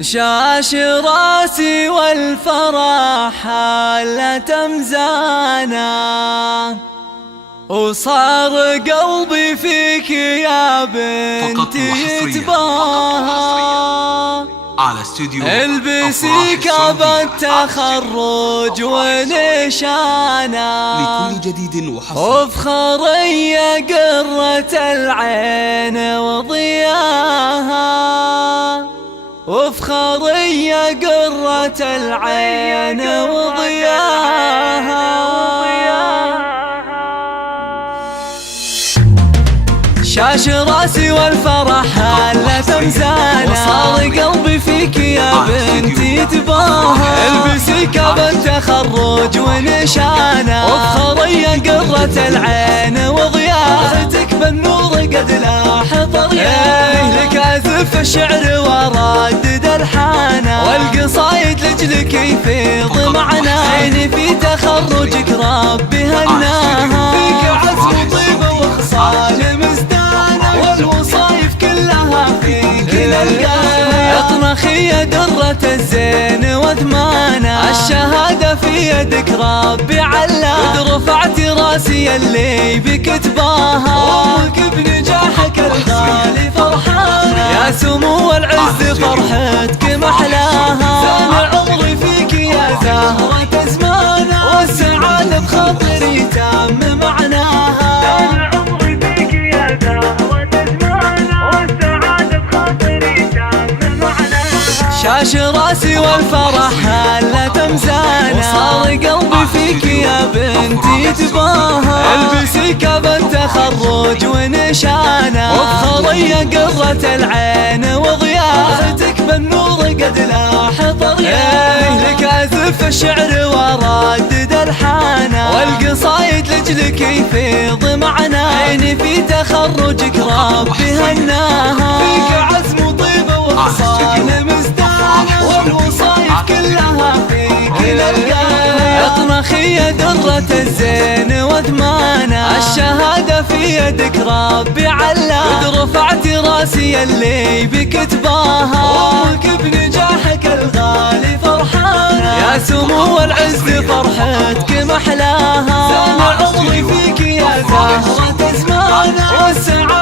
شاش راسي والفرح حالة مزانا، وصار قلبي فيك يا بنتي يتباهى. البسي كاب التخرج ونشانا، لكل جديد وحصري وفخري قرة العين وضياها، وفخري قرة العين وضياها. شاش راسي والفرح هالة مزانا، وصار قلبي فيك يا بنتي تباهى. البسي كاب التخرج ونشانا، وفخري قرة العين وضياها. اختك بالنور قد لاح طريقها، لك أزف الشعر وردد الحانا، والقصايد لجلك يفيض معنا. عيني في تخرجك ربي هناها، فيك عزم وطيبة وخصال مزدانة، والوصايف كلها فيك نلقاها. اطنخي يا درة الزين وثمانة، الشهادة في يدك ربي علا. قد رفعت راسي اللي بك تباهى، وامك بنجاحك الغالي فرحانة. يا سمو العز فرحتك محلاها، زان عمري فيك يا زهرة زمانة، والسعادة بخاطري تام معناها. زان عمري فيك يا زهرة زمانة، والسعادة بخاطري تام معناها. شاش راسي والفرح هالة مزانا، وصار قلبي فيك يا بنتي تباهى. البسي كاب التخرج ونشانا، وفخري قرة العين وضياها. اختك بالنور قد لاح طريقها، لك أزف الشعر وردد الحانا، والقصايد لجلك يفيض معنا. عيني في تخرجك ربي هناها، فيك عزم وطيبة وخصال مزدانة، والوصايف كلها فيك نلقاها. اطنخي يا درة الزين وثمانة، الشهادة في يدك ربي علا. قد رفعت راسي اللي بك تباهى، وامك بنجاحك الغالي فرحانة. يا سمو العز فرحتك محلاها، زان عمري فيك يا زهرة زمانة، والسعادة